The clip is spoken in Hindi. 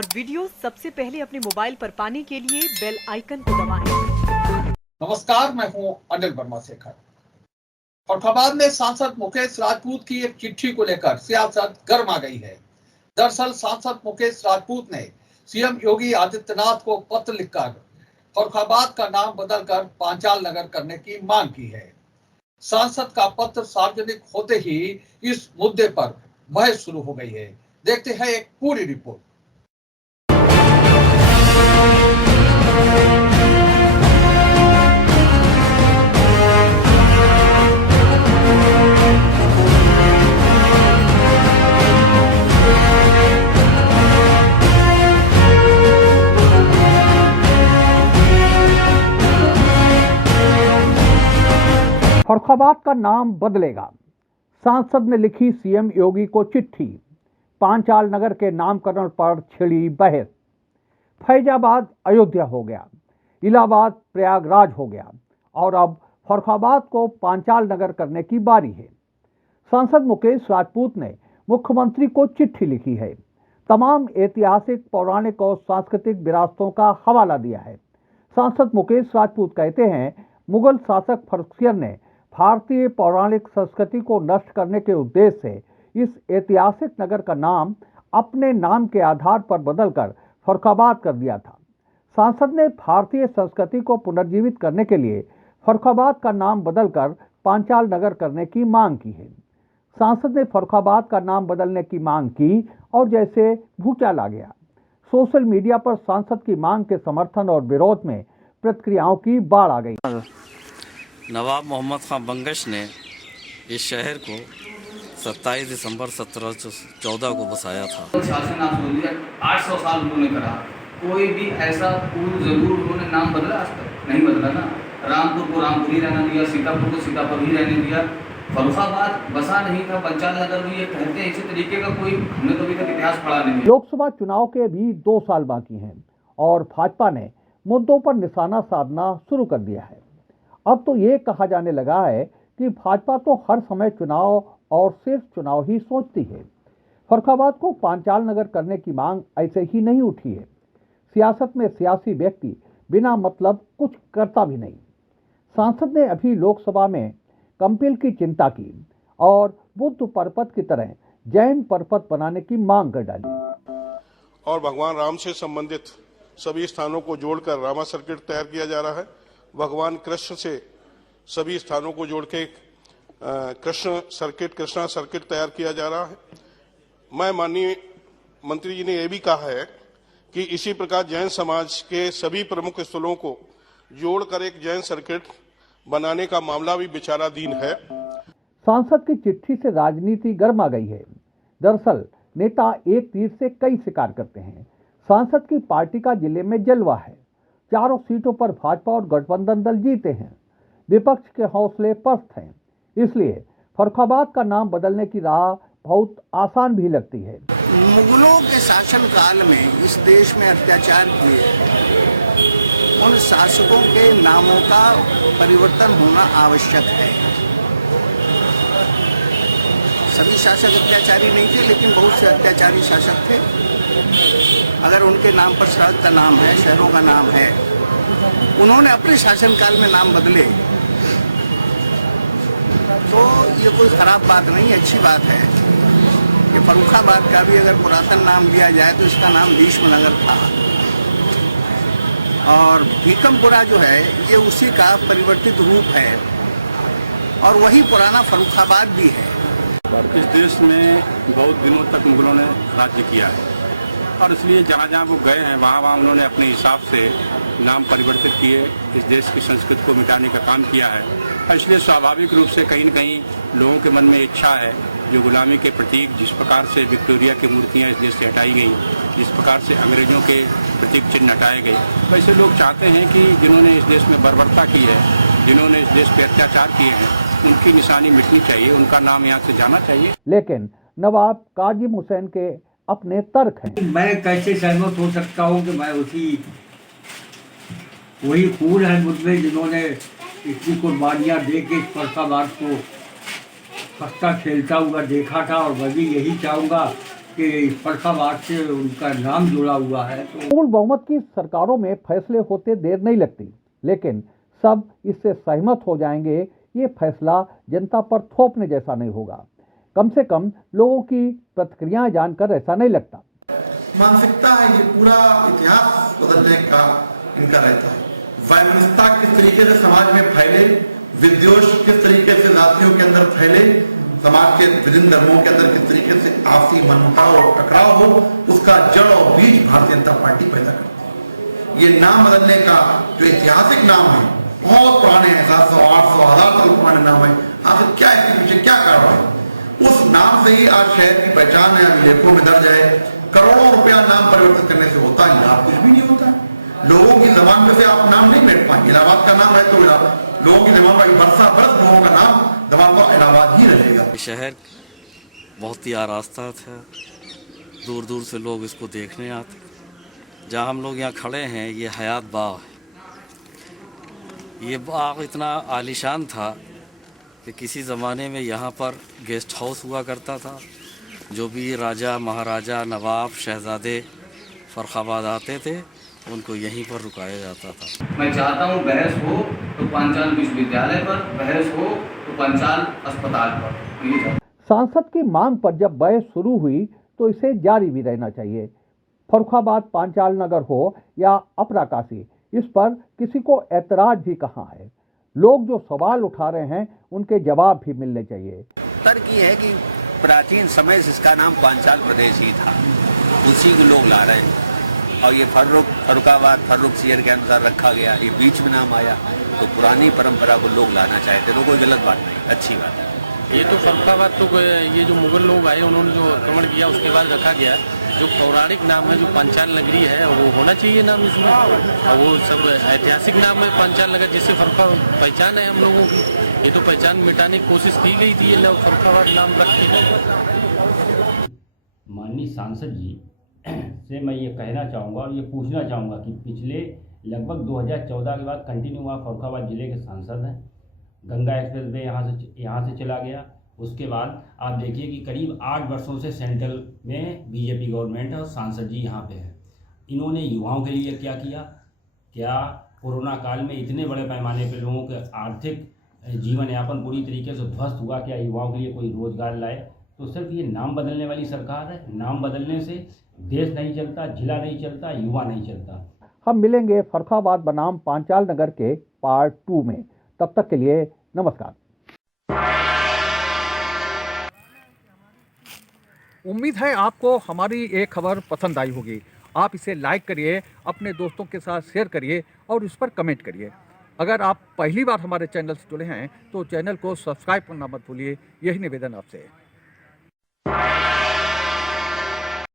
और वीडियो सबसे पहले अपने मोबाइल पर पाने के लिए बेल आइकन को दबाएं। नमस्कार, मैं हूं अनिल वर्मा शेखर। फरुखाबाद में सांसद मुकेश राजपूत की एक चिट्ठी को लेकर सियासत गर्मा गई है। दरअसल सांसद मुकेश राजपूत ने सीएम योगी आदित्यनाथ को पत्र लिखकर फरुखाबाद का नाम बदलकर पांचाल नगर करने की मांग की है। सांसद का पत्र सार्वजनिक होते ही इस मुद्दे पर बहस शुरू हो गई है। देखते हैं एक पूरी रिपोर्ट। फरुखाबाद का नाम बदलेगा। सांसद ने लिखी सीएम योगी को चिट्ठी। पांचाल नगर के नामकरण पर छिड़ी बहस। फैजाबाद अयोध्या हो गया, इलाहाबाद प्रयागराज हो गया और अब फरुखाबाद को पांचाल नगर करने की बारी है। सांसद मुकेश राजपूत ने मुख्यमंत्री को चिट्ठी लिखी है। तमाम ऐतिहासिक, पौराणिक और सांस्कृतिक विरासतों का हवाला दिया है। सांसद मुकेश राजपूत कहते हैं, मुगल शासक फर्रुखियत ने भारतीय पौराणिक संस्कृति को नष्ट करने के उद्देश्य से इस ऐतिहासिक नगर का नाम अपने नाम के आधार पर बदलकर फरुखाबाद कर दिया था। सांसद ने भारतीय संस्कृति को पुनर्जीवित करने के लिए फरुखाबाद का नाम बदलकर पांचाल नगर करने की मांग की है। सांसद ने फरुखाबाद का नाम बदलने की मांग की और जैसे भूचाल आ गया। सोशल मीडिया पर सांसद की मांग के समर्थन और विरोध में प्रतिक्रियाओं की बाढ़ आ गई। नवाब मोहम्मद खान बंगश ने इस शहर को 27 दिसंबर 1714 को बसाया था। शासन 800 साल उन्होंने करा, कोई भी ऐसा पुल जरूर उन्होंने नाम बदला, आज तक नहीं बदला ना। रामपुर को रामपुर ही रहने दिया, सीतापुर को सीतापुर ही रहने दिया। फरुखाबाद बसा नहीं था, पांचाल नगर भी ये कहते हैं। इसी तरीके का कोई हमने तो अभी तक इतिहास पढ़ा नहीं। लोकसभा चुनाव के भी 2 साल बाकी हैं और भाजपा ने मुद्दों पर निशाना साधना शुरू कर दिया है। अब तो ये कहा जाने लगा है कि भाजपा तो हर समय चुनाव और सिर्फ चुनाव ही सोचती है। फरुखाबाद को पांचाल नगर करने की मांग ऐसे ही नहीं उठी है। सियासत में सियासी व्यक्ति बिना मतलब कुछ करता भी नहीं। सांसद ने अभी लोकसभा में कंपिल की चिंता की और बुद्ध पर्वत की तरह जैन पर्वत बनाने की मांग कर डाली और भगवान राम से संबंधित सभी स्थानों को जोड़कर रामा सर्किट तैयार किया जा रहा है। भगवान कृष्ण से सभी स्थानों को जोड़ के कृष्णा सर्किट तैयार किया जा रहा है। मैं माननीय मंत्री जी ने यह भी कहा है कि इसी प्रकार जैन समाज के सभी प्रमुख स्थलों को जोड़कर एक जैन सर्किट बनाने का मामला भी विचाराधीन है। सांसद की चिट्ठी से राजनीति गर्मा गई है। दरअसल नेता एक तीर से कई शिकार करते हैं। सांसद की पार्टी का जिले में जलवा है। चारों सीटों पर भाजपा और गठबंधन दल जीते हैं। विपक्ष के हौसले पस्त हैं। इसलिए फरुखाबाद का नाम बदलने की राह बहुत आसान भी लगती है। मुगलों के शासन काल में इस देश में अत्याचार किए उन शासकों के नामों का परिवर्तन होना आवश्यक है। सभी शासक अत्याचारी नहीं थे, लेकिन बहुत से अत्याचारी शासक थे। अगर उनके नाम पर सड़क का नाम है, शहरों का नाम है, उन्होंने अपने शासनकाल में नाम बदले, तो ये कोई खराब बात नहीं, अच्छी बात है कि फरुखाबाद का भी अगर पुरातन नाम लिया जाए तो इसका नाम भीष्मनगर था और भीकमपुरा जो है ये उसी का परिवर्तित रूप है और वही पुराना फरुखाबाद भी है। इस देश में बहुत दिनों तक मुगलों ने राज्य किया है और इसलिए जहाँ जहाँ वो गए हैं वहाँ उन्होंने अपने हिसाब से नाम परिवर्तित किए, इस देश की संस्कृति को मिटाने का काम किया है। और इसलिए स्वाभाविक रूप से कहीं न कहीं लोगों के मन में इच्छा है, जो गुलामी के प्रतीक जिस प्रकार से विक्टोरिया की मूर्तियाँ इस देश से हटाई गई, जिस प्रकार से अंग्रेजों के प्रतीक चिन्ह हटाए गए, वैसे लोग चाहते हैं कि जिन्होंने इस देश में बर्बरता की है, जिन्होंने इस देश पे अत्याचार किए हैं, उनकी निशानी मिटनी चाहिए, उनका नाम यहाँ से जाना चाहिए। लेकिन नवाब काजिम हुसैन के अपने तर्क हैं। मैं कैसे सहमत हो सकता हूँ कि मैं वही फूल है मुझमें जिन्होंने इतनी कुर्बानियाँ दे के इस फरुखाबाद को खस्ता खेलता हुआ देखा था और मैं भी यही चाहूँगा कि फरखाबाद से उनका नाम जुड़ा हुआ है, तो मूल बहुमत की सरकारों में फैसले होते देर नहीं लगती, लेकिन सब इससे सहमत हो जाएंगे ये फैसला जनता पर थोपने जैसा नहीं होगा। कम से कम लोगों की प्रतिक्रियाएं जानकर ऐसा नहीं लगता। मानसिकता है, ये पूरा इतिहास बदलने का इनका रहता है। वैमनस्यता किस तरीके से समाज में फैले, विद्वेष किस तरीके से जातियों के अंदर फैले, समाज के विभिन्न धर्मों के अंदर किस तरीके से आपसी मनमुटाव और टकराव हो, उसका जड़ और बीज भारतीय जनता पार्टी पैदा करती है। ये नाम बदलने का जो ऐतिहासिक नाम है, बहुत पुराने हैं, 700, 800, 1000 साल पुराने नाम है। आखिर क्या इसके पीछे क्या कारण है? उस नाम से ही आज शहर की पहचान है, लेखों में दर्ज है। करोड़ों रुपया नाम परिवर्तित करने से होता है, लाभ कुछ भी नहीं होता है। लोगों की जबान पे से आप नाम नहीं बैठ पाएंगे। इलाहाबाद का नाम है तो लोगों की जबान पर बरसा बरस लोगों का नाम जबान पर इलाहाबाद ही रहेगा। शहर बहुत ही आरास्ता था, दूर दूर से लोग इसको देखने आते। जहाँ हम लोग यहाँ खड़े हैं, ये हयात बाग है। ये बाग इतना आलीशान था कि किसी ज़माने में यहाँ पर गेस्ट हाउस हुआ करता था। जो भी राजा, महाराजा, नवाब, शहजादे फर्रुखाबाद आते थे, उनको यहीं पर रुकाया जाता था। मैं चाहता हूँ बहस हो तो पांचाल विश्वविद्यालय पर, बहस हो तो पांचाल अस्पताल पर। सांसद की मांग पर जब बहस शुरू हुई तो इसे जारी भी रहना चाहिए। फर्रुखाबाद पांचाल नगर हो या अपराकाशी, इस पर किसी को ऐतराज भी कहाँ है। लोग जो सवाल उठा रहे हैं उनके जवाब भी मिलने चाहिए। तर्क ये है कि प्राचीन समय से इसका नाम पांचाल प्रदेश ही था, उसी को लोग ला रहे हैं और ये फर्रुखाबाद फर्रुखसियर के अनुसार रखा गया। ये बीच में नाम आया तो पुरानी परंपरा को लोग लाना चाहते, तो कोई गलत बात नहीं, अच्छी बात है। ये तो फर्रुखाबाद तो ये जो मुगल लोग आए उन्होंने जो आक्रमण किया उसके बाद रखा गया। जो पौराणिक नाम है, जो पांचाल नगरी है, वो होना चाहिए नाम इसमें। और वो सब ऐतिहासिक नाम है पांचाल नगर, जिससे पहचान है हम लोगों की। ये तो पहचान मिटाने की कोशिश की गई थी, ये फर्रुखाबाद नाम रख के। माननीय सांसद जी से मैं ये कहना चाहूँगा और ये पूछना चाहूँगा कि पिछले लगभग 2014 के बाद कंटिन्यू आप फर्रुखाबाद ज़िले के सांसद हैं। गंगा एक्सप्रेस वे यहाँ से चला गया। उसके बाद आप देखिए कि करीब 8 वर्षों से सेंट्रल में बीजेपी गवर्नमेंट है और सांसद जी यहाँ पे हैं। इन्होंने युवाओं के लिए क्या किया? क्या कोरोना काल में इतने बड़े पैमाने पर लोगों के आर्थिक जीवन यापन पूरी तरीके से ध्वस्त हुआ? क्या युवाओं के लिए कोई रोजगार लाए? तो सिर्फ ये नाम बदलने वाली सरकार है। नाम बदलने से देश नहीं चलता, जिला नहीं चलता, युवा नहीं चलता। हम मिलेंगे फर्रुखाबाद बनाम पांचाल नगर के पार्ट 2 में। तब तक के लिए नमस्कार। उम्मीद है आपको हमारी ये खबर पसंद आई होगी। आप इसे लाइक करिए, अपने दोस्तों के साथ शेयर करिए और उस पर कमेंट करिए। अगर आप पहली बार हमारे चैनल से जुड़े हैं तो चैनल को सब्सक्राइब करना मत भूलिए। यही निवेदन आपसे है।